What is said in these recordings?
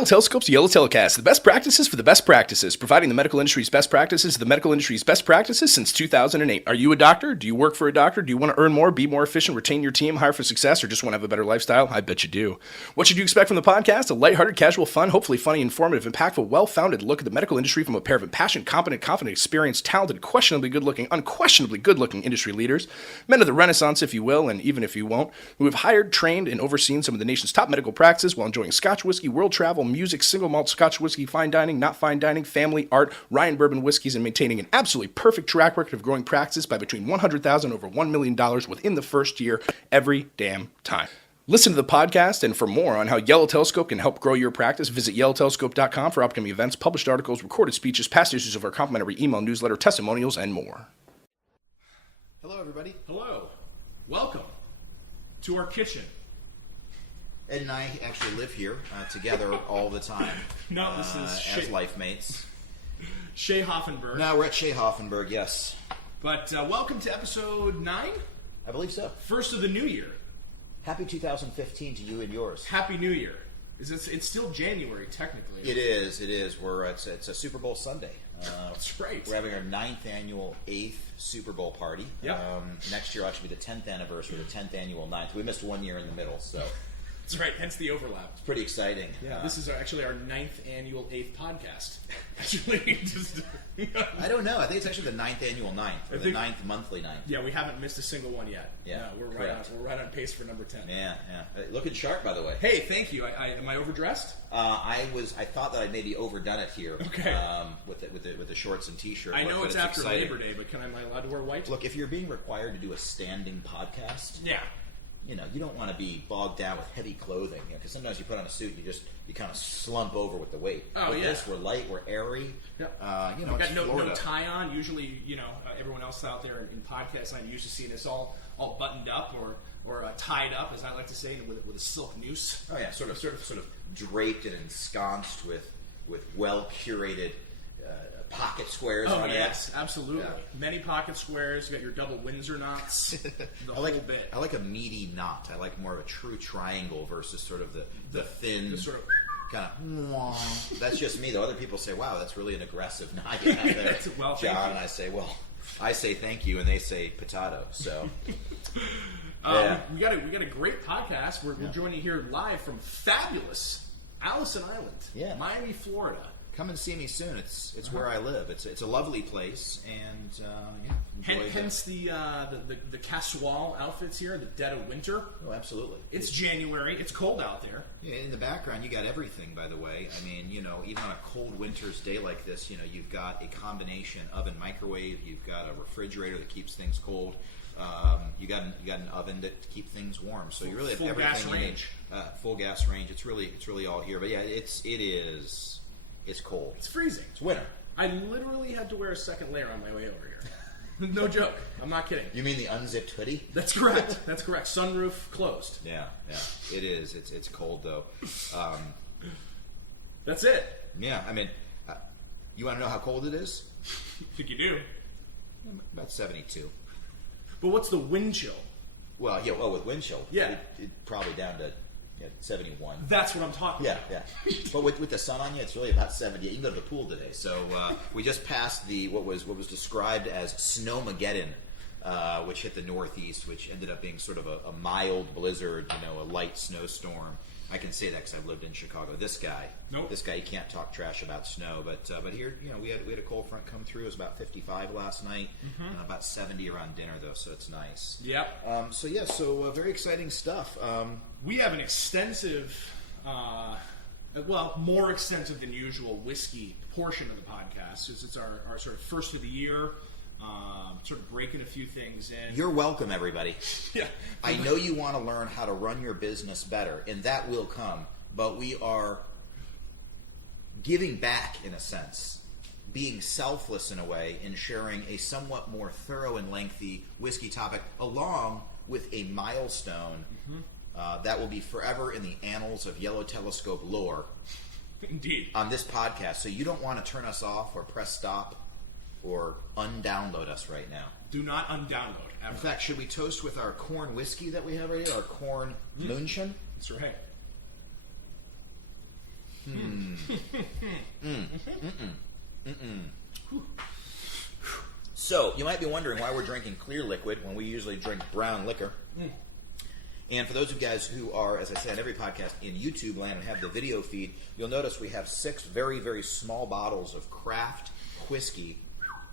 YellowTelescope's YellowTelescast, the best practices for the best practices, providing the medical industry's best practices to the medical industry's best practices since 2008. Are you a doctor? Do you work for a doctor? Do you want to earn more, be more efficient, retain your team, hire for success, or just want to have a better lifestyle? I bet you do. What should you expect from the podcast? A lighthearted, casual, fun, hopefully funny, informative, impactful, well-founded look at the medical industry from a pair of passionate, competent, confident, experienced, talented, questionably good-looking, unquestionably good-looking industry leaders, men of the Renaissance, if you will, and even if you won't, who have hired, trained, and overseen some of the nation's top medical practices while enjoying Scotch whiskey, world travel, music, single malt Scotch whiskey, fine dining, not fine dining, family, art, Ryan bourbon whiskeys, and maintaining an absolutely perfect track record of growing practices by between $100,000 over $1 million within the first year every damn time. Listen to the podcast, and for more on how Yellow Telescope can help grow your practice, visit YellowTelescope.com for upcoming events, published articles, recorded speeches, past issues of our complimentary email newsletter, testimonials, and more. Hello, everybody. Hello. Welcome to our kitchen. Ed and I actually live here together all the time. No, this is as life mates. Shea Hoffenberg. No, we're at Shea Hoffenberg, yes. But welcome to episode 9. I believe so. First of the new year. Happy 2015 to you and yours. Happy New Year. It's still January, technically. It is. It's a Super Bowl Sunday. That's right. We're having our 9th annual 8th Super Bowl party. Yep. Next year will actually be the 10th anniversary, the 10th annual 9th. We missed 1 year in the middle, so... That's right, hence the overlap. It's pretty exciting. Yeah, this is actually our 9th annual 8th podcast. Actually, just... I don't know. I think it's actually the 9th annual 9th, or the 9th monthly 9th. Yeah, we haven't missed a single one yet. Yeah, no, we're right on pace for number 10. Yeah. Looking sharp, by the way. Hey, thank you. Am I overdressed? I thought that I'd maybe overdone it here. Okay. With the shorts and t-shirt. I know but it's after exciting. Labor Day, but am I allowed to wear white? Look, if you're being required to do a standing podcast, yeah. You know, you don't want to be bogged down with heavy clothing, because sometimes you put on a suit and you kind of slump over with the weight. Oh, with yeah. this, we're light, we're airy. Yep. You know, I've it's got no Florida. tie on. Usually, everyone else out there in podcast land used to seeing us all buttoned up or tied up, as I like to say, with a silk noose. Oh yeah, sort of draped and ensconced with well curated pocket squares on yes, it. absolutely. Yeah. Many pocket squares. You got your double Windsor knots. The whole bit. I like a meaty knot. I like more of a true triangle versus sort of the thin, sort of kind of. That's just me, though. Other people say, "Wow, that's really an aggressive knot you have there, well, John." And I say thank you, and they say potato. So. Yeah. We got a great podcast. We're joining here live from fabulous Allison Island, Miami, Florida. Come and see me soon. It's where I live. It's a lovely place, and hence the Casual outfits here, the dead of winter. Oh, absolutely. It's January. It's cold out there. Yeah, in the background, you got everything. By the way, I mean, even on a cold winter's day like this, you've got a combination oven microwave. You've got a refrigerator that keeps things cold. You got an oven to keep things warm. So you really have everything gas range. Full gas range. It's really all here. But yeah, it's cold. It's freezing. It's winter. I literally had to wear a second layer on my way over here. No joke. I'm not kidding. You mean the unzipped hoodie? That's correct. That's correct. Sunroof closed. Yeah. It is. It's cold though. That's it. Yeah. I mean, you want to know how cold it is? I think you do. About 72. But what's the wind chill? Well, yeah. Well, with wind chill, yeah, it probably down to 71. That's what I'm talking about. Yeah. But with the sun on you, it's really about 70. You can go to the pool today. So we just passed what was described as Snowmageddon, which hit the Northeast, which ended up being sort of a mild blizzard, a light snowstorm. I can say that because I've lived in Chicago. This guy, you can't talk trash about snow. But here, we had a cold front come through. It was about 55 last night, and about 70 around dinner though, so it's nice. Yep. So very exciting stuff. We have an extensive, more extensive than usual whiskey portion of the podcast. It's our sort of first of the year. Sort of breaking a few things in. You're welcome, everybody. Yeah. I know you want to learn how to run your business better, and that will come. But we are giving back, in a sense, being selfless in a way, in sharing a somewhat more thorough and lengthy whiskey topic, along with a milestone that will be forever in the annals of Yellow Telescope lore. Indeed. On this podcast. So you don't want to turn us off or press stop or undownload us right now. Do not undownload, ever. In fact, should we toast with our corn whiskey that we have right here, our corn moonshine? That's right. So, you might be wondering why we're drinking clear liquid when we usually drink brown liquor. And for those of you guys who are, as I say on every podcast, in YouTube land and have the video feed, you'll notice we have 6 very, very small bottles of craft whiskey.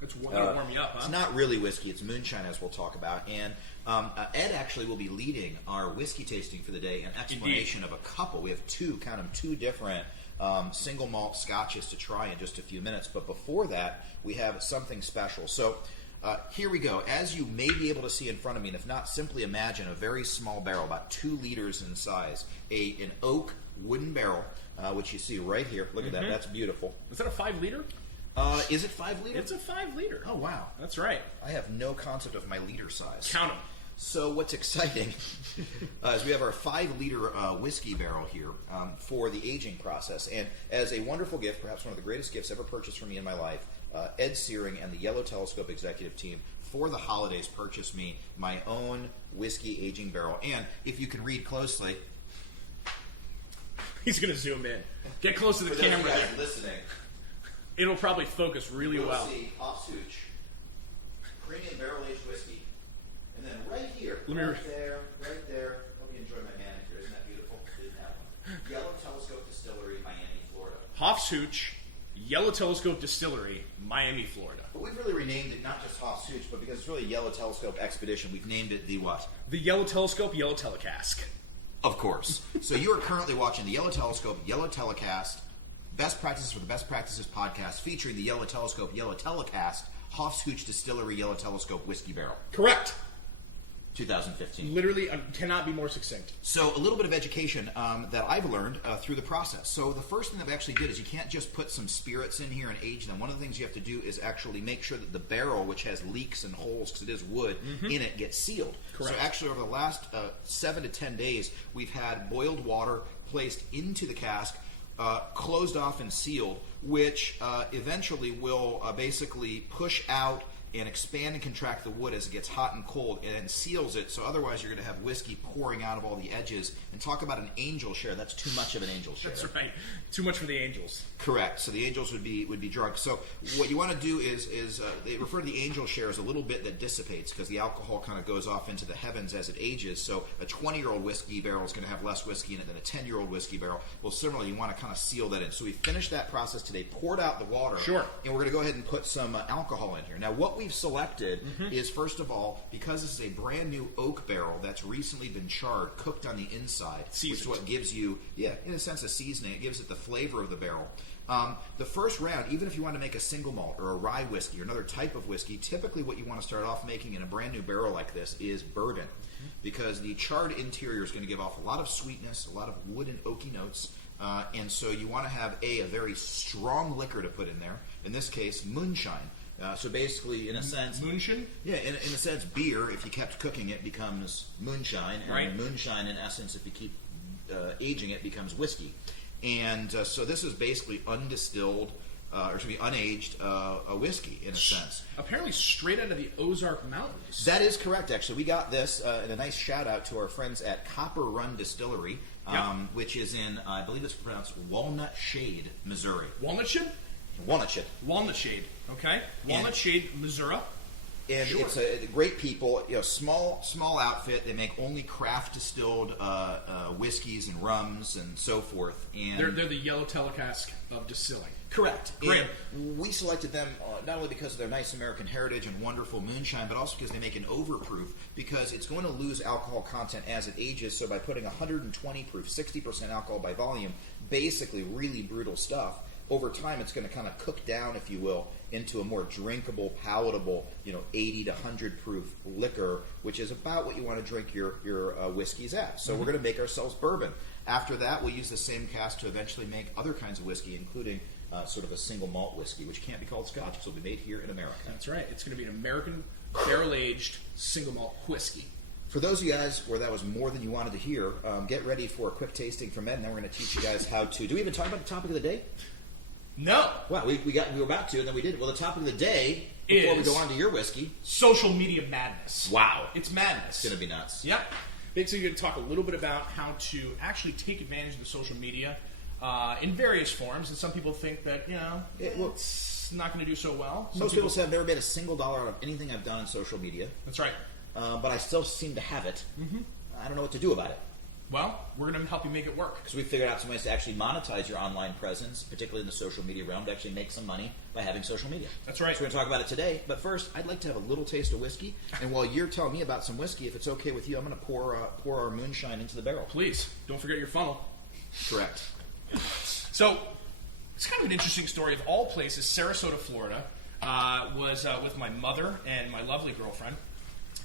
It's gonna warm you up, huh? It's not really whiskey, it's moonshine, as we'll talk about. And Ed actually will be leading our whiskey tasting for the day, an explanation of a couple. We have two different single malt scotches to try in just a few minutes. But before that, we have something special. So here we go. As you may be able to see in front of me, and if not, simply imagine a very small barrel, about 2 liters in size, an oak wooden barrel, which you see right here. Look at that. That's beautiful. Is that a 5 liter? Is it 5 liters? It's a 5 liter. Oh, wow. That's right. I have no concept of my liter size. Count them. So what's exciting is we have our 5 liter whiskey barrel here for the aging process. And as a wonderful gift, perhaps one of the greatest gifts ever purchased for me in my life, Ed Searing and the Yellow Telescope executive team for the holidays purchased me my own whiskey aging barrel. And if you can read closely... He's going to zoom in. Get close to the for those of camera you guys there. listening, It'll probably focus really you'll well. see Hopsooch, premium barrel-aged whiskey. And then right here, Let me right there, hope you enjoy my manicure, isn't that beautiful? Didn't have one. Yellow Telescope Distillery, Miami, Florida. Hofsooch, Yellow Telescope Distillery, Miami, Florida. But we've really renamed it not just Hopsooch, but because it's really Yellow Telescope Expedition, we've named it the what? The Yellow Telescope, YellowTelescast. Of course. So you are currently watching the Yellow Telescope, YellowTelescast, Best Practices for the Best Practices podcast, featuring the Yellow Telescope, YellowTelescast, Hofsooch Distillery, Yellow Telescope Whiskey Barrel. Correct. 2015. Literally, cannot be more succinct. So a little bit of education that I've learned through the process. So the first thing that we actually did is you can't just put some spirits in here and age them. One of the things you have to do is actually make sure that the barrel, which has leaks and holes because it is wood, in it gets sealed. Correct. So actually over the last 7 to 10 days, we've had boiled water placed into the cask, closed off and sealed, which eventually will basically push out and expand and contract the wood as it gets hot and cold, and then seals it. So otherwise, you're going to have whiskey pouring out of all the edges. And talk about an angel share. That's too much of an angel share. That's right. Too much for the angels. Correct. So the angels would be drunk. So what you want to do is they refer to the angel share as a little bit that dissipates because the alcohol kind of goes off into the heavens as it ages. So a 20-year-old whiskey barrel is going to have less whiskey in it than a 10-year-old whiskey barrel. Well, similarly, you want to kind of seal that in. So we finished that process today, poured out the water. Sure. And we're going to go ahead and put some alcohol in here. Now, what we've selected is, first of all, because this is a brand new oak barrel that's recently been charred, cooked on the inside, which is what gives you, in a sense, a seasoning. It gives it the flavor of the barrel. The first round, even if you want to make a single malt or a rye whiskey or another type of whiskey, typically what you want to start off making in a brand new barrel like this is bourbon, because the charred interior is going to give off a lot of sweetness, a lot of wood and oaky notes, and so you want to have a very strong liquor to put in there. In this case, moonshine. So basically, in a sense... Moonshine? Yeah, in a sense, beer, if you kept cooking it, becomes moonshine. And right. Moonshine, in essence, if you keep aging it, becomes whiskey. And so this is basically undistilled, unaged whiskey, in a sense. Apparently straight out of the Ozark Mountains. That is correct, actually. We got this, and a nice shout-out to our friends at Copper Run Distillery, which is in, I believe it's pronounced Walnut Shade, Missouri. Walnut Shade? Walnut Shade. Walnut Shade, okay. Walnut Shade, Missouri. And Sure. it's a great people, small outfit. They make only craft distilled whiskeys and rums and so forth. And They're the Yellow Telescope of distilling. correct. Great. And we selected them not only because of their nice American heritage and wonderful moonshine, but also because they make an overproof, because it's going to lose alcohol content as it ages. So by putting 120 proof, 60% alcohol by volume, basically really brutal stuff, over time it's going to kind of cook down, if you will, into a more drinkable, palatable, 80 to 100 proof liquor, which is about what you want to drink your whiskeys at. So we're going to make ourselves bourbon. After that, we'll use the same cask to eventually make other kinds of whiskey, including sort of a single malt whiskey, which can't be called Scotch because it'll be made here in America. That's right. It's going to be an American barrel-aged single malt whiskey. For those of you guys where that was more than you wanted to hear, get ready for a quick tasting from Ed, and then we're going to teach you guys how to... Do we even talk about the topic of the day? No. Well, we were about to, and then we did. Well, the topic of the day, before we go on to your whiskey... Social media madness. Wow. It's madness. It's going to be nuts. Yep. Basically, you're going to talk a little bit about how to actually take advantage of the social media in various forms, and some people think that it's not going to do so well. Most people say I've never made a single dollar out of anything I've done in social media. That's right. But I still seem to have it. I don't know what to do about it. Well, we're going to help you make it work. Because we figured out some ways to actually monetize your online presence, particularly in the social media realm, to actually make some money by having social media. That's right. So we're going to talk about it today. But first, I'd like to have a little taste of whiskey. And while you're telling me about some whiskey, if it's okay with you, I'm going to pour our moonshine into the barrel. Please, don't forget your funnel. Correct. So, it's kind of an interesting story. Of all places, Sarasota, Florida, was with my mother and my lovely girlfriend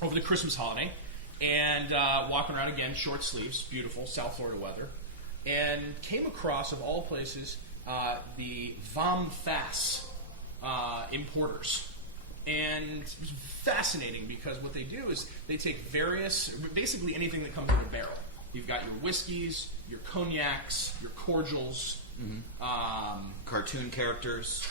over the Christmas holiday. And walking around again, short sleeves, beautiful, South Florida weather. And came across, of all places, the Vom Fass importers. And it was fascinating because what they do is they take basically anything that comes in a barrel. You've got your whiskeys, your cognacs, your cordials. Cartoon characters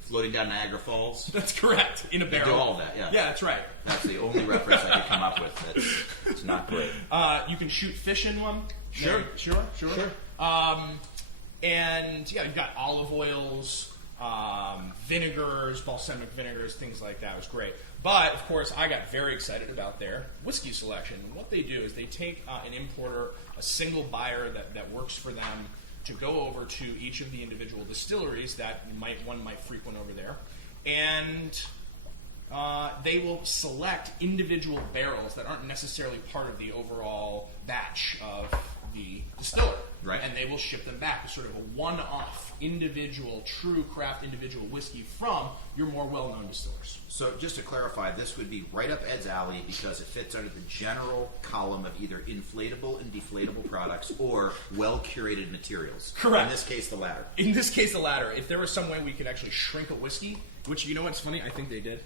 floating down Niagara Falls. That's correct, in a barrel. They do all of that, yeah. Yeah, that's right. That's the only reference I could come up with that's not great. You can shoot fish in one. Sure. Sure. And yeah, you've got olive oils, vinegars, balsamic vinegars, things like that. It was great. But, of course, I got very excited about their whiskey selection. And what they do is they take an importer, a single buyer that works for them, to go over to each of the individual distilleries that one might frequent over there. And they will select individual barrels that aren't necessarily part of the overall batch of the distiller. Right. And they will ship them back as sort of a one-off, individual, true craft individual whiskey from your more well-known distillers. So just to clarify, this would be right up Ed's alley because it fits under the general column of either inflatable and deflatable products or well-curated materials. Correct. In this case, the latter. In this case, the latter. If there was some way we could actually shrink a whiskey, which, you know what's funny? I think they did.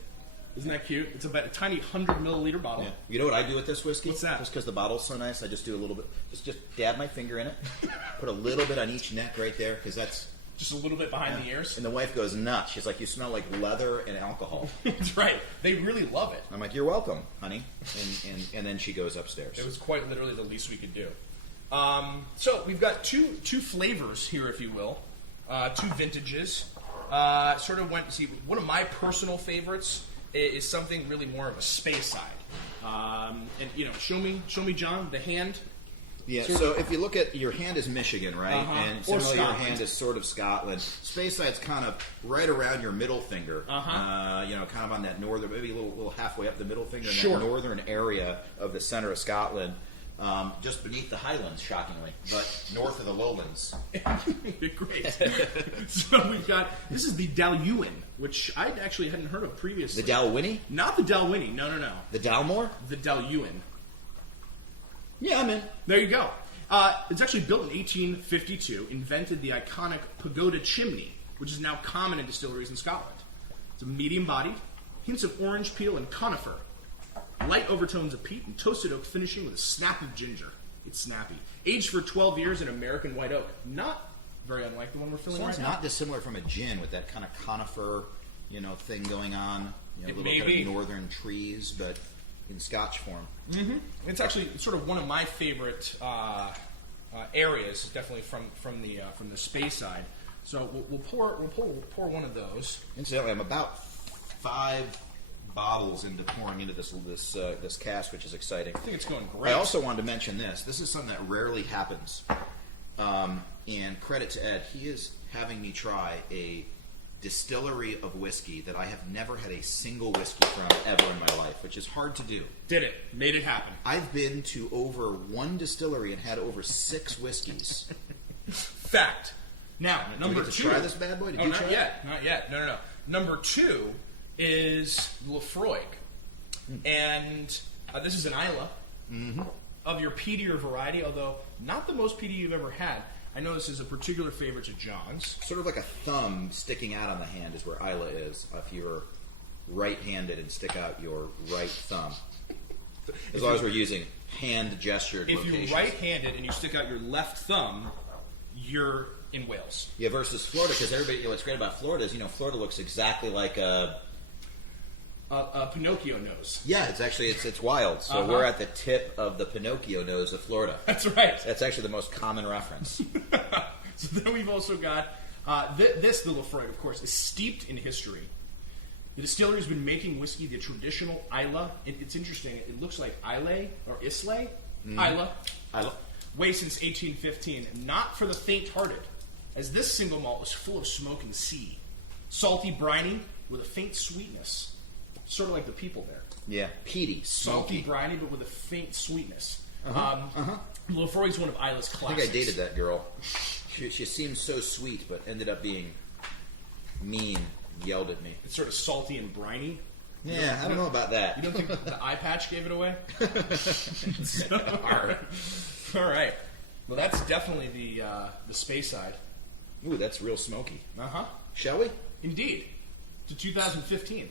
Isn't that cute? It's about a tiny 100-milliliter bottle. Yeah. You know what I do with this whiskey? What's that? Just because the bottle's so nice, I just do a little bit. Just dab my finger in it. Put a little bit on each neck right there because that's... Just a little bit behind the ears. And the wife goes nuts. She's like, you smell like leather and alcohol. That's right. They really love it. I'm like, you're welcome, honey. And then she goes upstairs. It was quite literally the least we could do. So we've got two flavors here, if you will. Two vintages. Sort of went to see one of my personal favorites is something really more of a space side. And show me, John, the hand. Yeah, so if you look at your hand is Michigan, right? And similarly your hand is sort of Scotland. Space side's kind of right around your middle finger. Kind of on that northern, maybe a little halfway up the middle finger in that northern area of the center of Scotland. Just beneath the Highlands, shockingly, but north of the Lowlands. Great. So we've got, this is the Dalwhinnie, which I actually hadn't heard of previously. The Dalwhinnie? Not the Dalwhinnie, no. The Dalmore? The Dalwhinnie. Yeah, I'm in. There you go. It's actually built in 1852, invented the iconic pagoda chimney, which is now common in distilleries in Scotland. It's a medium-bodied, hints of orange peel and conifer. Light overtones of peat and toasted oak finishing with a snap of ginger. It's snappy. Aged for 12 years in American white oak. Not very unlike the one we're filling Sounds right now. not dissimilar from a gin with that kind of conifer, thing going on. It little may kind be. of northern trees, but in Scotch form. Mm-hmm. It's actually sort of one of my favorite areas, definitely from the space side. So we'll pour one of those. Incidentally, I'm about 5 bottles into pouring into this cask, which is exciting. I think it's going great. I also wanted to mention this. This is something that rarely happens. And credit to Ed, he is having me try a distillery of whiskey that I have never had a single whiskey from ever in my life, which is hard to do. Did it. Made it happen. I've been to over 1 distillery and had over 6 whiskeys. Fact. Now, number Do we get to 2. try this bad boy? Not yet. No. Number 2 is Lefroy. And this is an Islay of your peatier variety, although not the most peaty you've ever had. I know this is a particular favorite to John's. Sort of like a thumb sticking out on the hand is where Isla is. If you're right-handed and stick out your right thumb. As long as we're using hand-gestured locations. If you're right-handed and you stick out your left thumb, you're in Wales. Yeah, versus Florida, because everybody, what's great about Florida is, Florida looks exactly like a Pinocchio nose. Yeah, it's wild. So we're at the tip of the Pinocchio nose of Florida. That's right. That's actually the most common reference. So then we've also got the Lafroig, of course, is steeped in history. The distillery has been making whiskey the traditional Isla. It's interesting. It looks like Islay or Islay. Isla. Way since 1815. Not for the faint-hearted, as this single malt is full of smoke and sea. Salty, briny, with a faint sweetness. Sort of like the people there. Yeah, peaty, Salty, smoky. briny, but with a faint sweetness. Lafroig is one of Isla's I classics. think I dated that girl. She seemed so sweet, but ended up being mean. Yelled at me. It's sort of salty and briny. Yeah, I don't know about that. You don't think the eye patch gave it away? All right. Well, that's definitely the space side. Ooh, that's real smoky. Uh-huh. Shall we? Indeed. To 2015.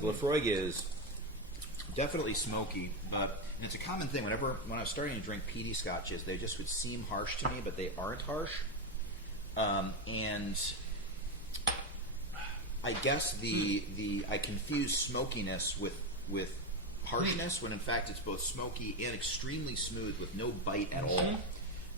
Lafroig is definitely smoky, but and it's a common thing. When I was starting to drink peaty scotches, they just would seem harsh to me, but they aren't harsh. And I guess I confuse smokiness with harshness, when in fact it's both smoky and extremely smooth with no bite at all.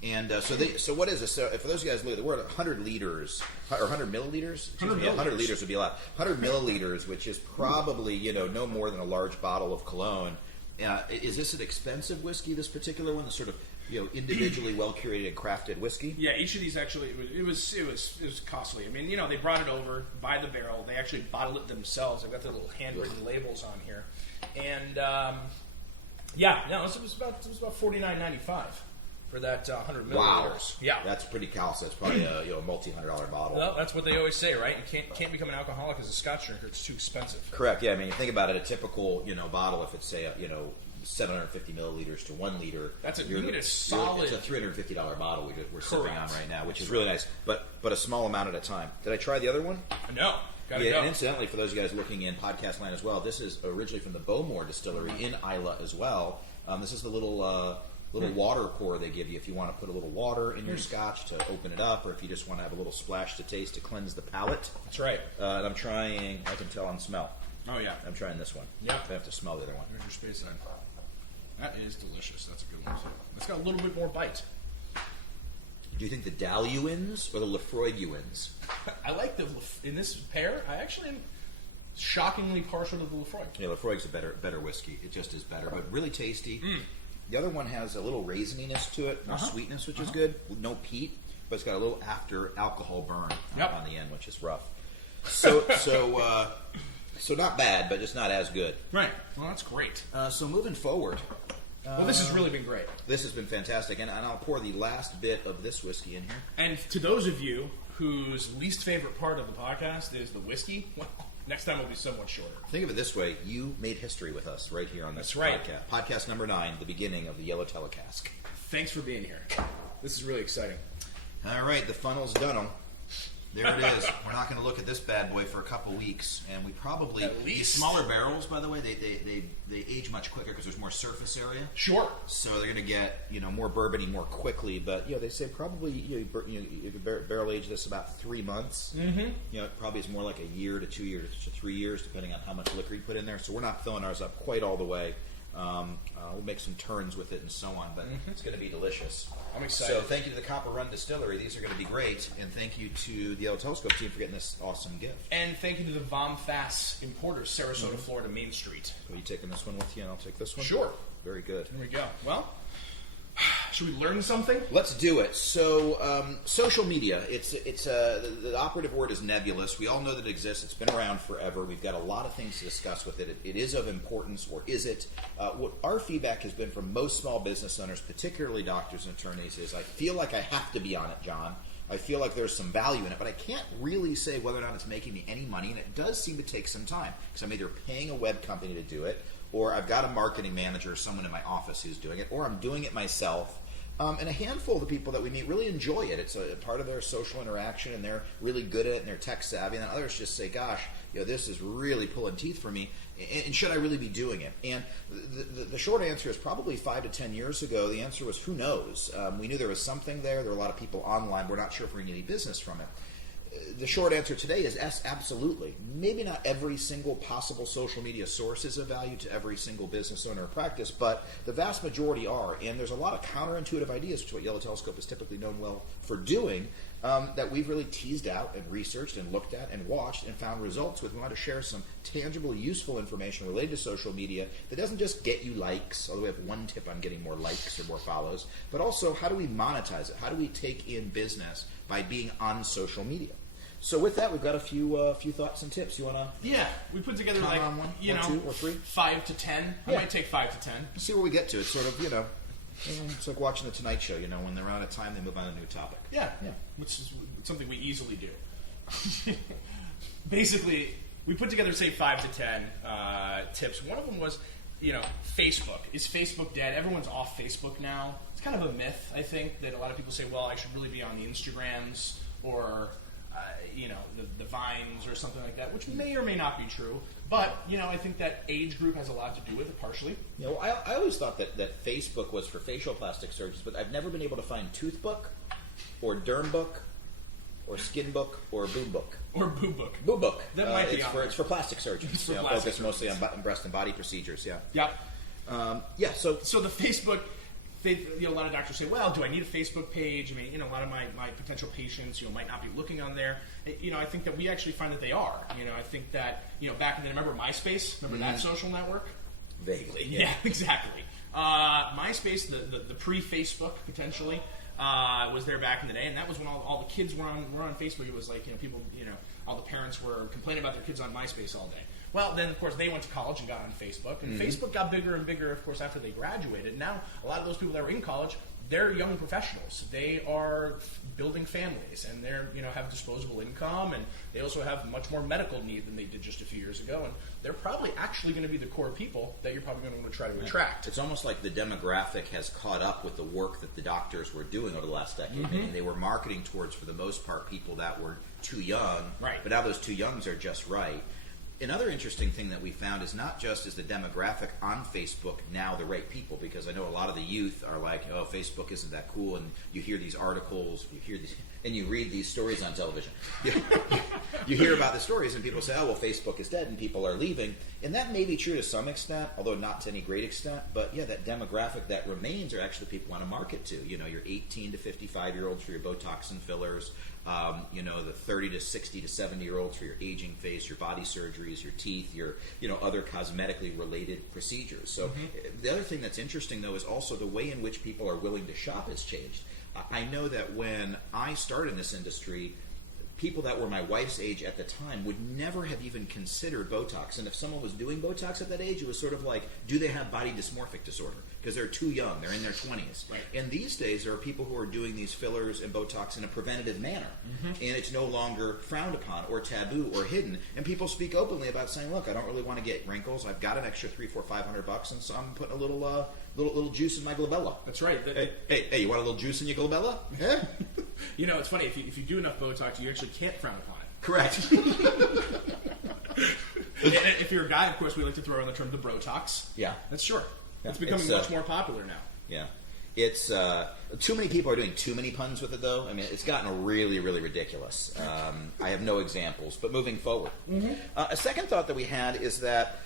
And so what is this? So for those of you guys, we're at 100 liters or 100 milliliters. 100 liters would be a lot. 100 milliliters, which is probably no more than a large bottle of cologne. Is this an expensive whiskey? This particular one, the sort of individually well curated and crafted whiskey. Yeah, each of these actually it was costly. I mean, they brought it over by the barrel. They actually bottle it themselves. They've got their little handwritten labels on here, and it was about $49.95 for that 100 milliliters. Wow. Yeah, that's pretty costly. It's probably a multi-$100 bottle. Well, that's what they always say, right? You can't become an alcoholic as a Scotch drinker. It's too expensive. Correct. Yeah, I mean, you think about it, a typical bottle, if it's say 750 milliliters to 1 liter. That's a solid. It's a $350 bottle we're sipping on right now, which is really nice. But a small amount at a time. Did I try the other one? No. Gotta Yeah, go. and incidentally, for those of you guys looking in podcast land as well, this is originally from the Bowmore Distillery in Isla as well. This is the little water pour they give you if you want to put a little water in your scotch to open it up, or if you just want to have a little splash to taste to cleanse the palate. That's right. And I'm trying. I can tell on smell. Oh yeah. I'm trying this one. Yep. I have to smell the other one. There's your space side. That is delicious. That's a good one too. It's got a little bit more bite. Do you think the Daluins or the Lafroiguins? I like in this pair. I actually am shockingly partial to the Lafroig. Yeah, Lafroig's a better whiskey. It just is better, but really tasty. The other one has a little raisininess to it, more sweetness, which is good. With no peat, but it's got a little after alcohol burn on the end, which is rough. So not bad, but just not as good. Right. Well, that's great. So moving forward. Well, this has really been great. This has been fantastic, and I'll pour the last bit of this whiskey in here. And to those of you whose least favorite part of the podcast is the whiskey, well, next time will be somewhat shorter. Think of it this way. You made history with us right here on this That's right. podcast. Podcast number 9, the beginning of the YellowTelescast. Thanks for being here. This is really exciting. All right, the funnel's done. There it is. We're not going to look at this bad boy for a couple weeks, and we probably these smaller barrels. By the way, they age much quicker because there's more surface area. Sure. So they're going to get more bourbony more quickly. But they say probably if you barrel age this about 3 months. Mm-hmm. It probably is more like a year to 2 years to 3 years, depending on how much liquor you put in there. So we're not filling ours up quite all the way. We'll make some turns with it and so on, but it's going to be delicious. I'm excited. So thank you to the Copper Run Distillery. These are going to be great. And thank you to the YellowTelescope team for getting this awesome gift. And thank you to the Vom Fass Importers, Sarasota, Florida, Main Street. So you taking this one with you, and I'll take this one? Sure. Very good. Here we go. Well, should we learn something? Let's do it. So, social media. It's the operative word is nebulous. We all know that it exists. It's been around forever. We've got a lot of things to discuss with it. It is of importance, or is it? What our feedback has been from most small business owners, particularly doctors and attorneys, is I feel like I have to be on it, John. I feel like there's some value in it, but I can't really say whether or not it's making me any money, and it does seem to take some time because I'm either paying a web company to do it, or I've got a marketing manager or someone in my office who's doing it, or I'm doing it myself. And a handful of the people that we meet really enjoy it. It's a part of their social interaction, and they're really good at it, and they're tech savvy. And then others just say, gosh, this is really pulling teeth for me, and should I really be doing it? And the short answer is probably 5 to 10 years ago, the answer was who knows? We knew there was something there. There were a lot of people online. We're not sure if we're going to get any business from it. the short answer today is yes, absolutely. Maybe not every single possible social media source is of value to every single business owner or practice, but the vast majority are. And there's a lot of counterintuitive ideas, which is what Yellow Telescope is typically known well for doing, that we've really teased out and researched and looked at and watched and found results with. We want to share some tangible, useful information related to social media that doesn't just get you likes, although we have one tip on getting more likes or more follows, but also how do we monetize it? How do we take in business by being on social media? So with that, we've got a few thoughts and tips. You want to? Yeah, we put together like on one, you or know, 2 or 3, 5 to 10. I Yeah. might take 5 to 10. see where we get to. It's sort of it's like watching the Tonight Show. When they're out of time, they move on to a new topic. Yeah, Yeah. which is something we easily do. Basically, we put together say 5 to 10 tips. One of them was, Facebook. Is Facebook dead? Everyone's off Facebook now. It's kind of a myth, I think, that a lot of people say, well, I should really be on the Instagrams or the Vines or something like that, which may or may not be true. But, I think that age group has a lot to do with it, partially. I always thought that Facebook was for facial plastic surgeons, but I've never been able to find Toothbook or Dermbook or Skinbook or Boombook. Or Boo Book. Boombook. That might be on there. It's for plastic surgeons. It's for plastic focused mostly surgeons. on breast and body procedures, yeah. Yep. So So the Facebook, a lot of doctors say, well, do I need a Facebook page? I mean, a lot of my potential patients, might not be looking on there. I think that we actually find that they are. I think that, back in the, remember MySpace? Remember that social network? vaguely. Yeah, exactly. MySpace, the pre-Facebook, potentially, was there back in the day, and that was when all the kids were on Facebook. It was like, people, all the parents were complaining about their kids on MySpace all day. Well, then, of course, they went to college and got on Facebook, and Facebook got bigger and bigger, of course, after they graduated. Now, a lot of those people that were in college, they're young professionals. They are building families, and they're, have disposable income, and they also have much more medical need than they did just a few years ago, and they're probably actually going to be the core people that you're probably going to want to try to attract. It's almost like the demographic has caught up with the work that the doctors were doing over the last decade. And they were marketing towards, for the most part, people that were too young. Right. But now those too youngs are just right. Another interesting thing that we found is not just is the demographic on Facebook now the right people, because I know a lot of the youth are like, oh, Facebook isn't that cool, and you hear these articles, and you read these stories on television. You hear about the stories, and people say, oh, well, Facebook is dead, and people are leaving. And that may be true to some extent, although not to any great extent. But yeah, that demographic that remains are actually people want to market to. Your 18 to 55-year-olds for your Botox and fillers. The 30 to 60 to 70-year-olds for your aging face, your body surgeries, your teeth, your other cosmetically related procedures. So the other thing that's interesting, though, is also the way in which people are willing to shop has changed. I know that when I started in this industry, people that were my wife's age at the time would never have even considered Botox. And if someone was doing Botox at that age, it was sort of like, do they have body dysmorphic disorder? Because they're too young. They're in their 20s. Right. And these days, there are people who are doing these fillers and Botox in a preventative manner. And it's no longer frowned upon or taboo or hidden. And people speak openly about saying, look, I don't really want to get wrinkles. I've got an extra $300-$500, and so I'm putting a little juice in my glabella. That's right. Hey, you want a little juice in your glabella? Yeah. It's funny, if you do enough Botox, you actually can't frown upon it. Correct. And if you're a guy, of course, we like to throw around the term the Brotox. Yeah. That's sure. Yeah. It's becoming much more popular now. Yeah. It's too many people are doing too many puns with it, though. I mean, it's gotten really, really ridiculous. I have no examples, but moving forward. A second thought that we had is that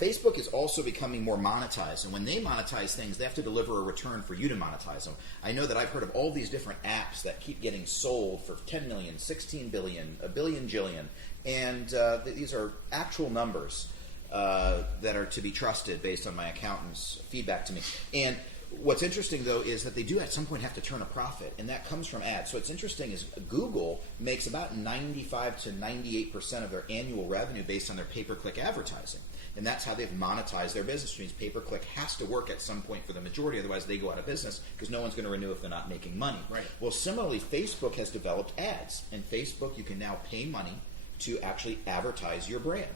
Facebook is also becoming more monetized, and when they monetize things, they have to deliver a return for you to monetize them. I know that I've heard of all these different apps that keep getting sold for 10 million, 16 billion, a billion jillion, and these are actual numbers that are to be trusted based on my accountant's feedback to me. And what's interesting, though, is that they do at some point have to turn a profit, and that comes from ads. So what's interesting is Google makes about 95 to 98% of their annual revenue based on their pay-per-click advertising. And that's how they've monetized their business streams. Pay-per-click has to work at some point for the majority, otherwise they go out of business because no one's going to renew if they're not making money. Right. Well, similarly, Facebook has developed ads. And Facebook, you can now pay money to actually advertise your brand.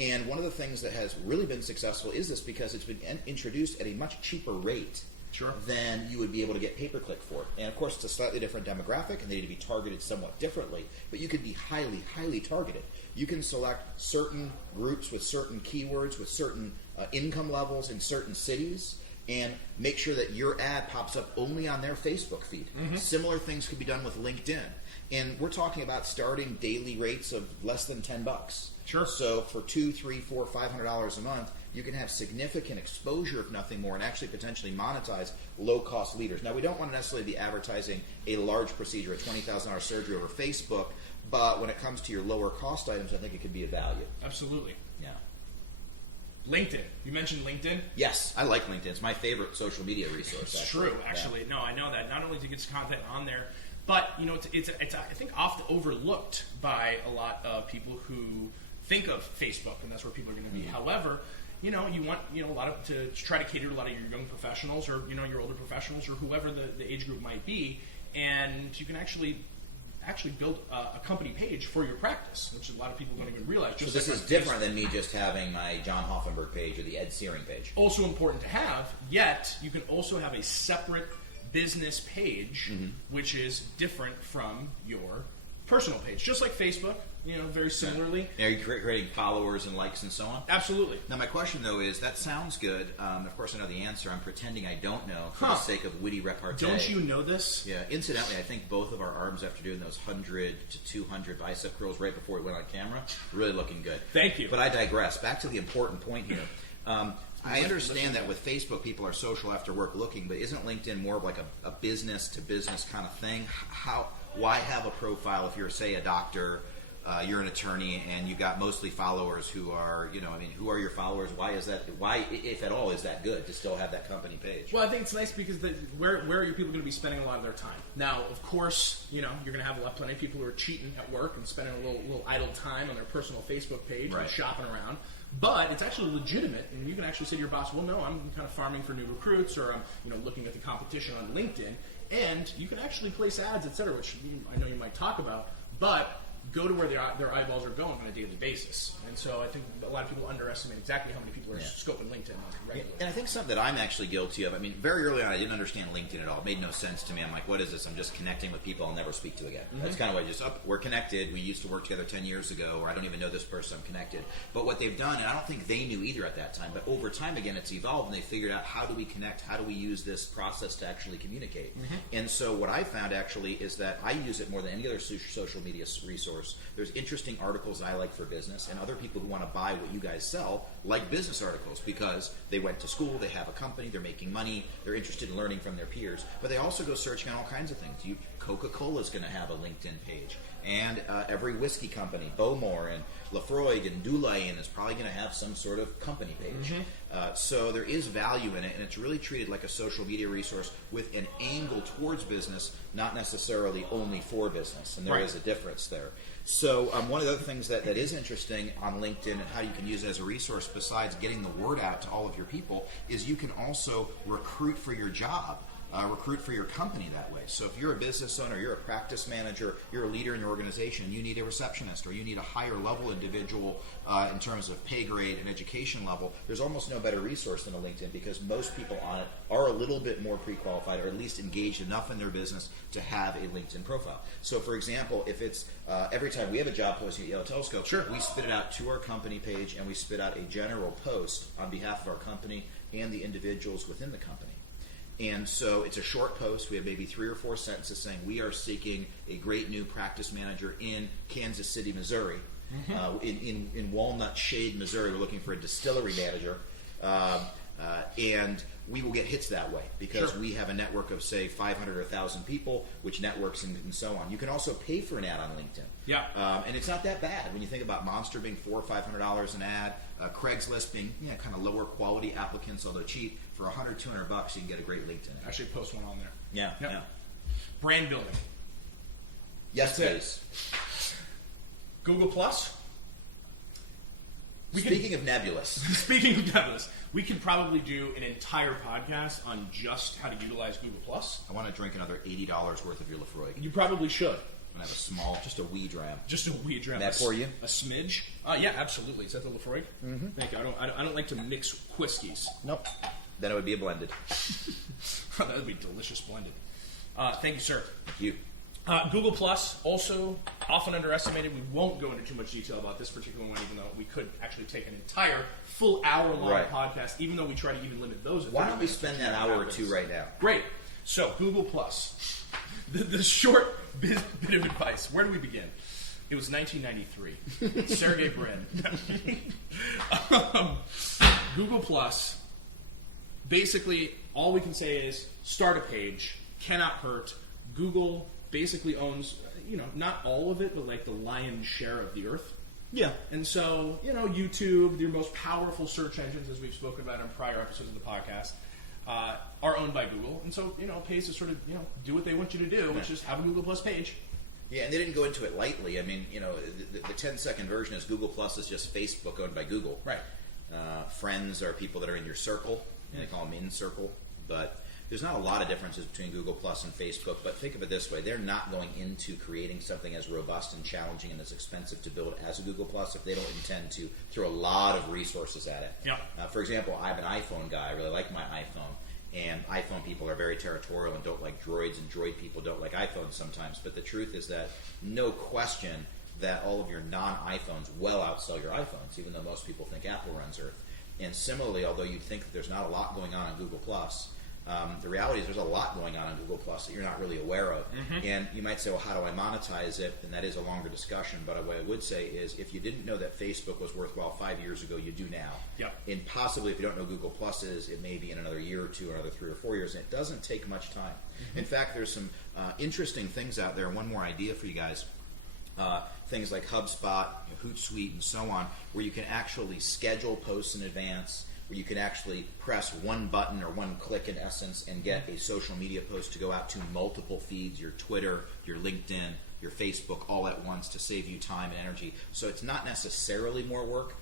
And one of the things that has really been successful is this, because it's been introduced at a much cheaper rate than you would be able to get pay-per-click for. And of course, it's a slightly different demographic, and they need to be targeted somewhat differently. But you can be highly, highly targeted. You can select certain groups with certain keywords, with certain income levels in certain cities, and make sure that your ad pops up only on their Facebook feed. Similar things could be done with LinkedIn. And we're talking about starting daily rates of less than $10. Sure. So for $200, $300, $400, $500 a month, you can have significant exposure, if nothing more, and actually potentially monetize low-cost leaders. Now, we don't want to necessarily be advertising a large procedure, a $20,000 surgery over Facebook, but when it comes to your lower-cost items, I think it could be of value. Absolutely. Yeah. LinkedIn. You mentioned LinkedIn. Yes, I like LinkedIn. It's my favorite social media resource. It's true, actually. Yeah. No, I know that. Not only to get content on there, but it's I think often overlooked by a lot of people who think of Facebook, and that's where people are going to be. However, you want a lot of to try to cater to a lot of your young professionals, or your older professionals, or whoever the age group might be, and you can actually build a company page for your practice, which a lot of people don't even realize. So this is different than me just having my John Hoffenberg page or the Ed Searing page. Also important to have, yet you can also have a separate business page, which is different from your personal page, just like Facebook. Very similarly. Are you creating followers and likes and so on? Absolutely. Now, my question, though, is that sounds good. Of course, I know the answer. I'm pretending I don't know for the sake of witty repartee. Don't you know this? Yeah. Incidentally, I think both of our arms, after doing those 100 to 200 bicep curls right before we went on camera, really looking good. Thank you. But I digress. Back to the important point here. I understand that with Facebook, people are social after work looking, but isn't LinkedIn more of like a business-to-business kind of thing? Why have a profile if you're, say, a doctor, you're an attorney, and you've got mostly followers who are, who are your followers? Why is that? Why, if at all, is that good to still have that company page? Well, I think it's nice because where are your people going to be spending a lot of their time? Now, of course, you're going to have plenty of people who are cheating at work and spending a little idle time on their personal Facebook page and shopping around. But it's actually legitimate, and you can actually say to your boss, well, no, I'm kind of farming for new recruits, or I'm looking at the competition on LinkedIn, and you can actually place ads, etc., which I know you might talk about, but go to where their eyeballs are going on a daily basis. And so I think a lot of people underestimate exactly how many people are scoping LinkedIn on regularly. And I think something that I'm actually guilty of, very early on I didn't understand LinkedIn at all. It made no sense to me. I'm like, what is this? I'm just connecting with people I'll never speak to again. That's kind of why we're connected. We used to work together 10 years ago, or I don't even know this person, I'm connected. But what they've done, and I don't think they knew either at that time, but over time, again, it's evolved, and they figured out how do we connect, how do we use this process to actually communicate. And so what I found actually is that I use it more than any other social media resource. There's interesting articles I like for business, and other people who want to buy what you guys sell like business articles because they went to school, they have a company, they're making money, they're interested in learning from their peers, but they also go searching on all kinds of things. Coca-Cola is going to have a LinkedIn page, and every whiskey company, Bowmore and Lafroig and Doulayen is probably going to have some sort of company page. So there is value in it, and it's really treated like a social media resource with an angle towards business, not necessarily only for business, and there is a difference there. So one of the other things that is interesting on LinkedIn and how you can use it as a resource besides getting the word out to all of your people is you can also recruit for your job. Recruit for your company that way. So if you're a business owner, you're a practice manager, you're a leader in your organization, you need a receptionist or you need a higher level individual in terms of pay grade and education level, there's almost no better resource than a LinkedIn because most people on it are a little bit more pre-qualified or at least engaged enough in their business to have a LinkedIn profile. So for example, if it's every time we have a job posting at YellowTelescope, we spit it out to our company page and we spit out a general post on behalf of our company and the individuals within the company. And so it's a short post. We have maybe 3 or 4 sentences saying we are seeking a great new practice manager in Kansas City, Missouri. In Walnut Shade, Missouri, we're looking for a distillery manager. And we will get hits that way because we have a network of, say, 500 or 1,000 people, which networks and so on. You can also pay for an ad on LinkedIn. And it's not that bad when you think about Monster being $400 or $500 an ad, Craigslist being kind of lower quality applicants, although cheap. For $100, $200, you can get a great LinkedIn ad. Actually post one on there. Yeah. Brand building. Yes, please. Google Plus. Speaking of nebulous, we could probably do an entire podcast on just how to utilize Google Plus. I want to drink another $80 worth of your Lafroig. You probably should. I'm going to have a small, just a wee dram. Just a wee dram. That for you? A smidge? Yeah, absolutely. Is that the Lafroig? Thank you. I don't like to mix whiskeys. Nope. Then it would be a blended. That would be delicious blended. Thank you, sir. Thank you. Google Plus, also often underestimated. We won't go into too much detail about this particular one, even though we could actually take an entire full hour-long podcast, even though we try to even limit those. Why don't we spend that hour or two right now? Great. So, Google Plus. The short bit of advice. Where do we begin? It was 1993. Sergey Brin. Google Plus, basically, all we can say is start a page, cannot hurt. Google basically owns, not all of it, but like the lion's share of the earth. Yeah. And so, YouTube, your most powerful search engines, as we've spoken about in prior episodes of the podcast, are owned by Google. And so, it pays to sort of, do what they want you to do, which is have a Google Plus page. Yeah, and they didn't go into it lightly. I mean, the 10-second version is Google Plus is just Facebook owned by Google. Right. Friends are people that are in your circle. And they call them in circle. But there's not a lot of differences between Google Plus and Facebook. But think of it this way. They're not going into creating something as robust and challenging and as expensive to build as a Google Plus if they don't intend to throw a lot of resources at it. Yep. For example, I'm an iPhone guy. I really like my iPhone. And iPhone people are very territorial and don't like droids, and droid people don't like iPhones sometimes. But the truth is that no question that all of your non-iPhones well outsell your iPhones, even though most people think Apple runs Earth. And similarly, although you'd think that there's not a lot going on Google Plus, the reality is there's a lot going on Google Plus that you're not really aware of. Mm-hmm. And you might say, well, how do I monetize it? And that is a longer discussion. But what I would say is if you didn't know that Facebook was worthwhile 5 years ago, you do now. Yep. And possibly if you don't know Google Plus is, it may be in another year or two, another 3 or 4 years. And it doesn't take much time. Mm-hmm. In fact, there's some interesting things out there. One more idea for you guys. Things like HubSpot, Hootsuite, and so on, where you can actually schedule posts in advance, where you can actually press one button or one click in essence and get a social media post to go out to multiple feeds, your Twitter, your LinkedIn, your Facebook, all at once to save you time and energy. So it's not necessarily more work.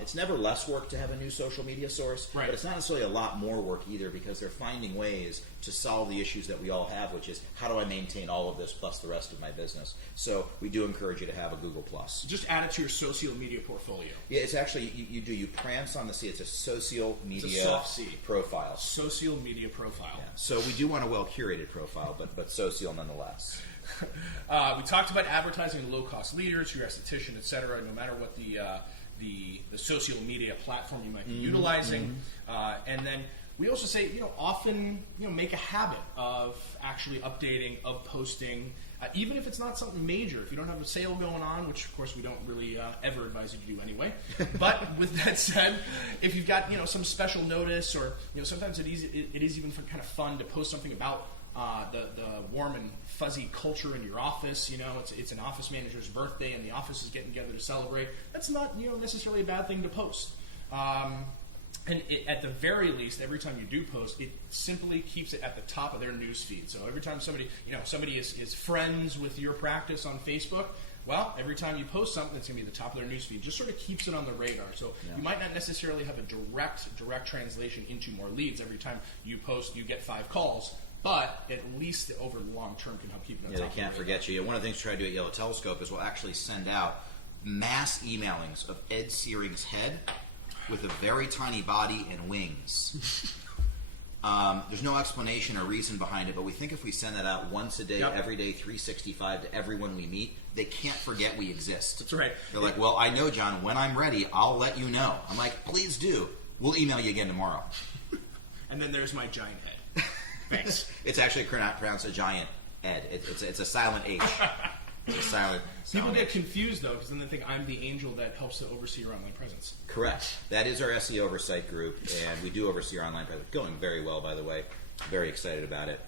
It's never less work to have a new social media source, right. But it's not necessarily a lot more work either because they're finding ways to solve the issues that we all have, which is how do I maintain all of this plus the rest of my business? So we do encourage you to have a Google Plus. Just add it to your social media portfolio. Yeah, it's actually, you prance on the C. It's a social media it's a soft C. profile. Social media profile. Yeah. So we do want a well-curated profile, but social nonetheless. We talked about advertising low-cost leaders, your esthetician, etc., no matter what the social media platform you might be utilizing. And then we also say, often, make a habit of actually updating, of posting, even if it's not something major. If you don't have a sale going on, which of course we don't really ever advise you to do anyway. But with that said, if you've got, some special notice or, sometimes it is even kind of fun to post something about the warm and fuzzy culture in your office. It's an office manager's birthday and the office is getting together to celebrate. That's not necessarily a bad thing to post. And at the very least, every time you do post, it simply keeps it at the top of their news feed. So every time somebody is friends with your practice on Facebook, well, every time you post something, it's going to be at the top of their newsfeed. Just sort of keeps it on the radar. So you might not necessarily have a direct translation into more leads. Every time you post, you get 5 calls. But at least over the long term can help keep it on top of the radar. They can't forget you. One of the things we try to do at Yellow Telescope is we'll actually send out mass emailings of Ed Searing's head with a very tiny body and wings. There's no explanation or reason behind it, but we think if we send that out once a day, every day, 365 to everyone we meet, they can't forget we exist. That's right. They're like, well, I know, John, when I'm ready, I'll let you know. I'm like, please do. We'll email you again tomorrow. And then there's my giant head. Thanks. It's actually pronounced a giant Ed. It's a silent H. It's a silent People get H. confused, though, because then they think I'm the angel that helps to oversee your online presence. Correct. That is our SEO oversight group, and we do oversee our online presence. Going very well, by the way. Very excited about it.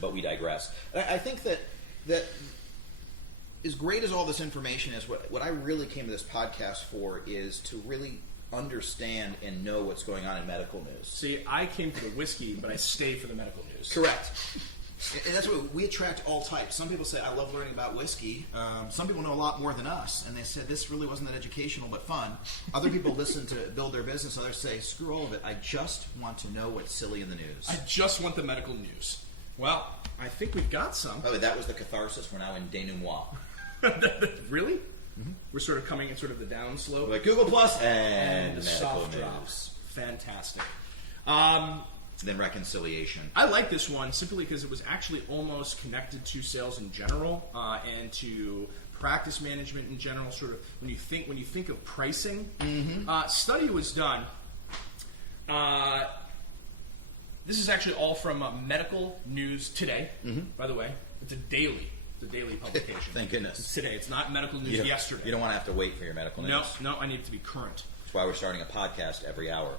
But we digress. I think that as great as all this information is, what I really came to this podcast for is to really understand and know what's going on in medical news. See, I came for the whiskey, but I stay for the medical news. Correct. And that's what we attract all types. Some people say, I love learning about whiskey. Some people know a lot more than us. And they said, this really wasn't that educational but fun. Other people listen to build their business. Others say, screw all of it. I just want to know what's silly in the news. I just want the medical news. Well, I think we've got some. Oh, that was the catharsis. We're now in denouement. Really? Mm-hmm. We're sort of coming in sort of the down slope. Like Google Plus and the medical soft news. drops. Fantastic. than reconciliation. I like this one simply because it was actually almost connected to sales in general and to practice management in general. Sort of when you think of pricing, study was done. This is actually all from Medical News Today. By the way, it's a daily publication. Thank goodness. It's today. It's not Medical News yesterday. You don't want to have to wait for your medical news. No, I need it to be current. That's why we're starting a podcast every hour.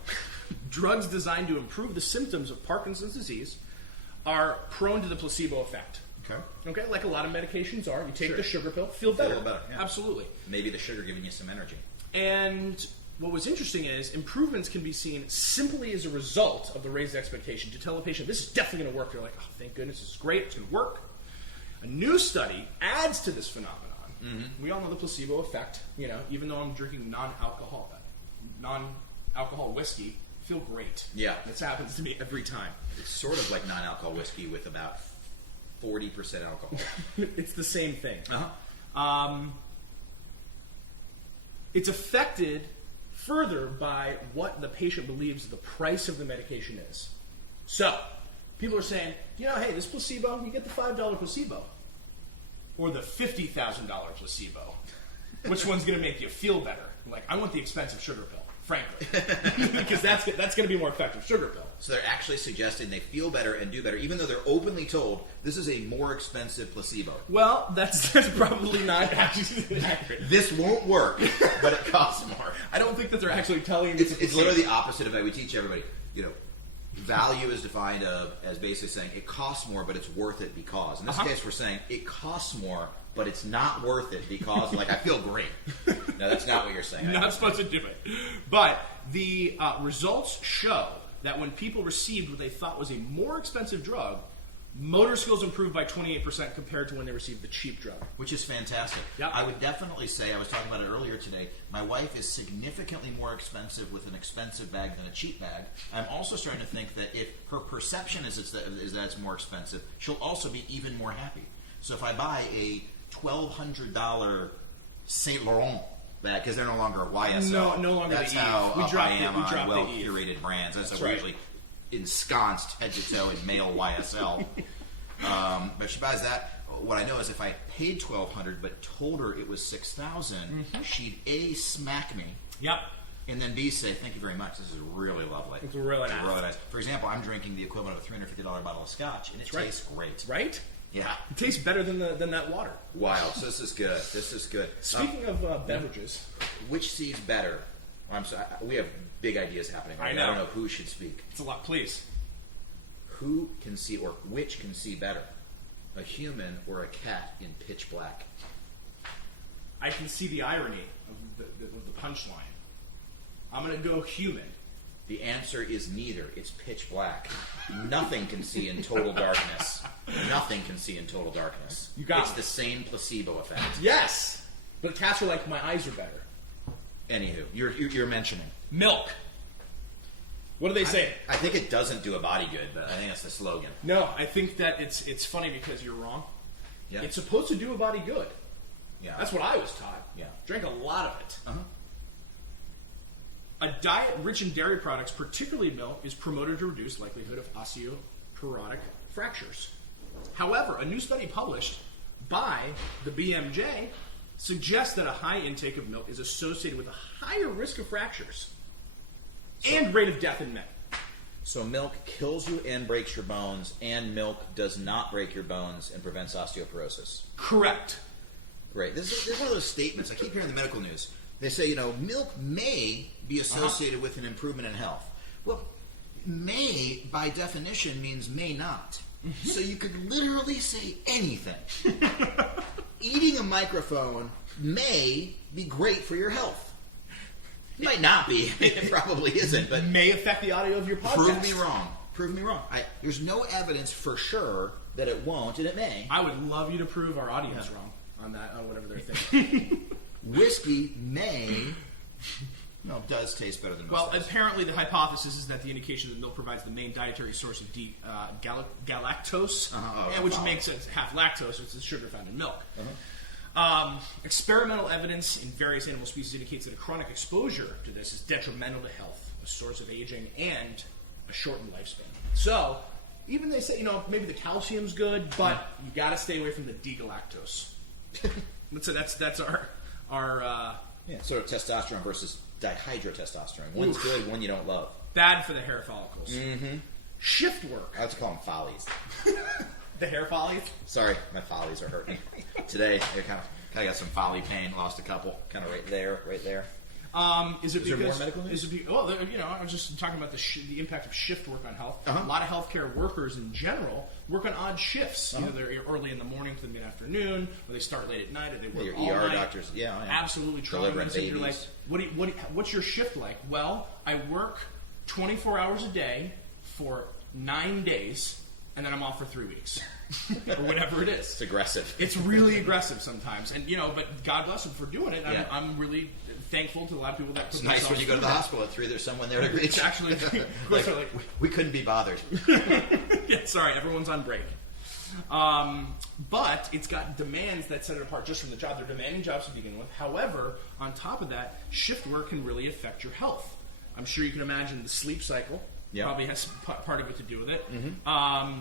Drugs designed to improve the symptoms of Parkinson's disease are prone to the placebo effect. Okay, like a lot of medications are. You take the sugar pill, feel better. Yeah. Absolutely. Maybe the sugar giving you some energy. And what was interesting is improvements can be seen simply as a result of the raised expectation. To tell a patient, this is definitely going to work, they're like, oh, thank goodness, this is great, it's going to work. A new study adds to this phenomenon. We all know the placebo effect. You know, even though I'm drinking non-alcohol whiskey, I feel great. Yeah. This happens to me every time. It's sort of like non-alcohol whiskey with about 40% alcohol. It's the same thing. It's affected further by what the patient believes the price of the medication is. So, people are saying, hey, this placebo, you get the $5 placebo. Or the $50,000 placebo. Which one's going to make you feel better? Like, I want the expensive sugar pill, frankly. Because that's going to be more effective, sugar pill. So they're actually suggesting they feel better and do better, even though they're openly told this is a more expensive placebo. Well, that's probably not actually accurate. This won't work, but it costs more. I don't think that they're actually telling you. It's literally the opposite of what we teach everybody. Value is defined as basically saying it costs more, but it's worth it because. In this case, we're saying it costs more, but it's not worth it because, I feel great. No, that's not what you're saying. You're not supposed to do it. But the results show that when people received what they thought was a more expensive drug, motor skills improved by 28% compared to when they received the cheap drug. Which is fantastic. Yep. I would definitely say, I was talking about it earlier today, my wife is significantly more expensive with an expensive bag than a cheap bag. I'm also starting to think that if her perception is that it's more expensive, she'll also be even more happy. So if I buy a $1,200 Saint Laurent bag, because they're no longer a YSL. No longer That's the Eve. how We up dropped I am the on Eve. well-curated brands. That's That's how we're right. usually ensconced head to toe in male YSL. But she buys that. What I know is if I paid $1,200 but told her it was $6,000, she'd A, smack me. Yep. And then B, say, thank you very much. This is really lovely. It's really nice. Really nice. For example, I'm drinking the equivalent of a $350 bottle of scotch, and it tastes great. Right? Yeah. It tastes better than that water. Wow. So this is good. This is good. Speaking of beverages. Which sees better? I'm sorry, we have big ideas happening right now. I don't know who should speak. It's a lot, please. Who can see, or which can see better? A human or a cat in pitch black? I can see the irony of the punchline. I'm going to go human. The answer is neither. It's pitch black. Nothing can see in total darkness. Nothing can see in total darkness. You got It's it. the same placebo effect. Yes! But cats are like, my eyes are better. Anywho, you're mentioning. Milk. What do they say? I think it doesn't do a body good, but I think that's the slogan. No, I think that it's funny because you're wrong. Yeah. It's supposed to do a body good. Yeah. That's what I was taught. Yeah. Drank a lot of it. Uh-huh. A diet rich in dairy products, particularly milk, is promoted to reduce likelihood of osteoporotic fractures. However, a new study published by the BMJ suggests that a high intake of milk is associated with a higher risk of fractures and rate of death in men. So milk kills you and breaks your bones, and milk does not break your bones and prevents osteoporosis. Correct. Right. This is one of those statements I keep hearing in the medical news. They say, milk may be associated with an improvement in health. Well, may, by definition, means may not. So you could literally say anything. Eating a microphone may be great for your health. It might not be. It probably isn't. But May affect the audio of your podcast. prove me wrong. Prove me wrong. There's no evidence for sure that it won't, and it may. I would love you to prove our audience wrong on that, on whatever they're thinking. Whiskey does taste better than most. Well, things. apparently the hypothesis is that the indication that milk provides the main dietary source of galactose, which makes it half lactose, which is sugar found in milk. Experimental evidence in various animal species indicates that a chronic exposure to this is detrimental to health, a source of aging, and a shortened lifespan. So even they say, maybe the calcium's good, but you got to stay away from the D-galactose. that's our sort of testosterone versus dihydrotestosterone. One's good, one you don't love. bad for the hair follicles. Mm-hmm. Shift work. I like to call them follies. The hair follies? Sorry, my follies are hurting. Today, I kind of got some folly pain. Lost a couple, kind of right there. Is there more medical news? I was just talking about the impact of shift work on health. A lot of healthcare workers in general work on odd shifts. Either they're early in the morning to the mid-afternoon, or they start late at night, or they work your all ER night. doctors, Absolutely. Delivering babies. You're like, what's your shift like? Well, I work 24 hours a day for 9 days, and then I'm off for 3 weeks. Or whatever it is. It's aggressive. It's really aggressive sometimes. And, but God bless them for doing it. Yeah. I'm really thankful to a lot of people that put It's nice when you go to the hospital at 3, there's someone there to greet It's you. actually... we couldn't be bothered. Yeah, sorry, everyone's on break. But it's got demands that set it apart just from the job. They're demanding jobs to begin with. However, on top of that, shift work can really affect your health. I'm sure you can imagine the sleep cycle probably has part of it to do with it. Mm-hmm.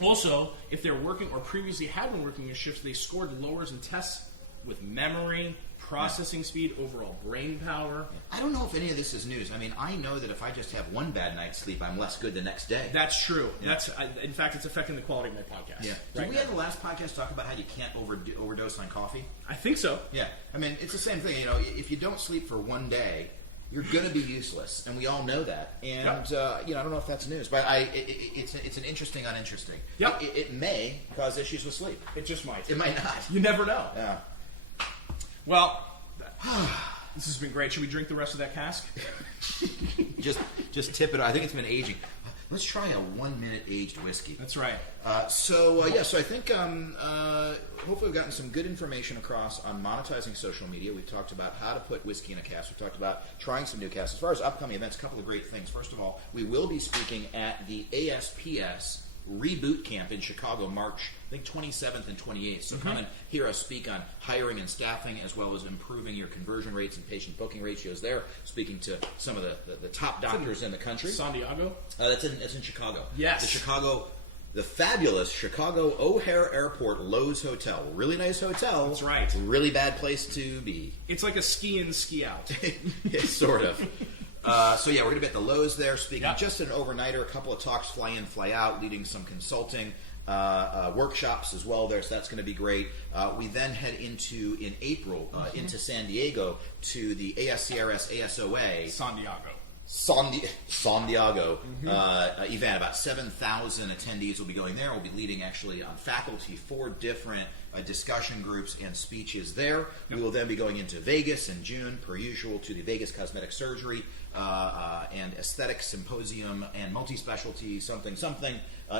Also, if they're working or previously had been working in shifts, they scored lowers in tests with memory, processing speed, overall brain power. I don't know if any of this is news. I mean, I know that if I just have one bad night's sleep, I'm less good the next day. That's true. Yeah. In fact, it's affecting the quality of my podcast. Yeah. Did we have the last podcast talk about how you can't overdose on coffee? I think so. Yeah. I mean, it's the same thing. If you don't sleep for one day, you're going to be useless, and we all know that. And I don't know if that's news, but it's an interesting uninteresting. Yep. It may cause issues with sleep. It just might. It might not. You never know. Yeah. Well, this has been great. Should we drink the rest of that cask? just tip it. I think it's been aging. Let's try a 1 minute aged whiskey. That's right. So I think hopefully we've gotten some good information across on monetizing social media. We've talked about how to put whiskey in a cask. We've talked about trying some new casks. As far as upcoming events, a couple of great things. First of all, we will be speaking at the ASPS Reboot Camp in Chicago, March, I think 27th and 28th. So come and hear us speak on hiring and staffing, as well as improving your conversion rates and patient booking ratios there, speaking to some of the top doctors in the country. San Diego? That's in Chicago. Yes. The fabulous Chicago O'Hare Airport Lowe's Hotel. Really nice hotel. That's right. Really bad place to be. It's like a ski in, ski out. Yeah, sort of. We're going to be at the Lowe's there, speaking just an overnighter, a couple of talks, fly in, fly out, leading some consulting workshops as well there, so that's going to be great. We then head in April into San Diego to the ASCRS ASOA. San Diego event. About 7,000 attendees will be going there. We'll be leading actually on faculty 4 different discussion groups and speeches there. We will then be going into Vegas in June, per usual, to the Vegas Cosmetic Surgery and Aesthetic Symposium and Multi-Specialty something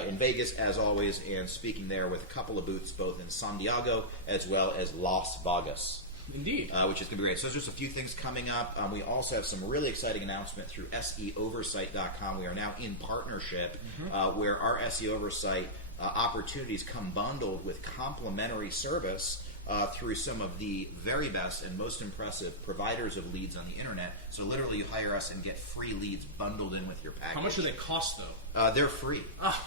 in Vegas, as always, and speaking there with a couple of booths both in San Diego as well as Las Vegas. Indeed. Which is going to be great. So there's just a few things coming up. We also have some really exciting announcement through SEOversight.com. We are now in partnership where our SEO Oversight opportunities come bundled with complimentary service through some of the very best and most impressive providers of leads on the internet. So literally you hire us and get free leads bundled in with your package. How much do they cost, though? They're free.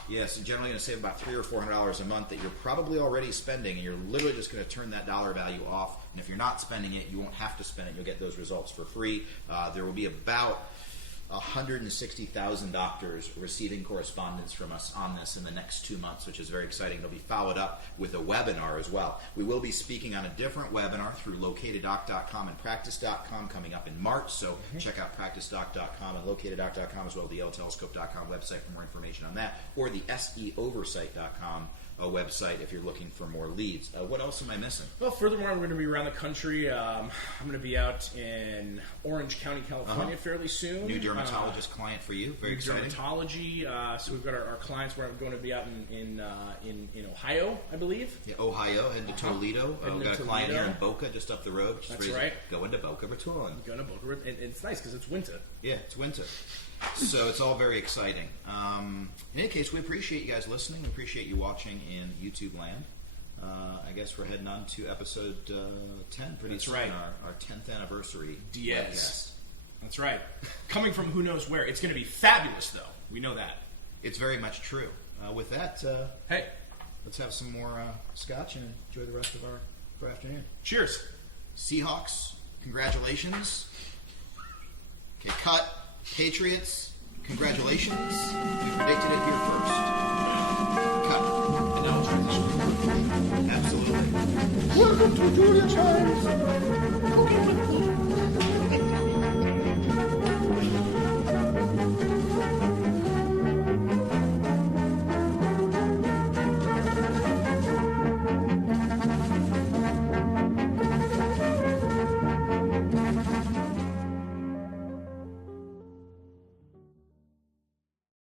Yes, generally going to save about $300 or $400 a month that you're probably already spending, and you're literally just going to turn that dollar value off. And if you're not spending it, you won't have to spend it. You'll get those results for free. There will be about 160,000 doctors receiving correspondence from us on this in the next 2 months, which is very exciting. It'll be followed up with a webinar as well. We will be speaking on a different webinar through locateddoc.com and practicedoc.com coming up in March, so check out practicedoc.com and locateddoc.com as well as the YellowTelescope.com website for more information on that, or the SEOversight.com website if you're looking for more leads. What else am I missing? Well, furthermore, we're going to be around the country. I'm going to be out in Orange County, California fairly soon. New dermatologist client for you. Very exciting. Dermatology. So we've got our clients. We're going to be out in Ohio, I believe. Yeah, Ohio, heading to Toledo. We've got a client here in Boca, just up the road. That's right. Going to Boca Raton. Going to Boca Raton. And it's nice because it's winter. Yeah, it's winter. So it's all very exciting. In any case, we appreciate you guys listening. We appreciate you watching in YouTube land. I guess we're heading on to episode 10 pretty soon. Right. Our 10th anniversary Diaz. podcast. That's right. Coming from who knows where. It's going to be fabulous, though. We know that. It's very much true. With that, Hey, let's have some more scotch and enjoy the rest of our afternoon. cheers. Seahawks, congratulations. Okay, cut. Patriots, congratulations. We predicted it here first. Cut. And now we'll transition. Absolutely. Welcome to Julia Child's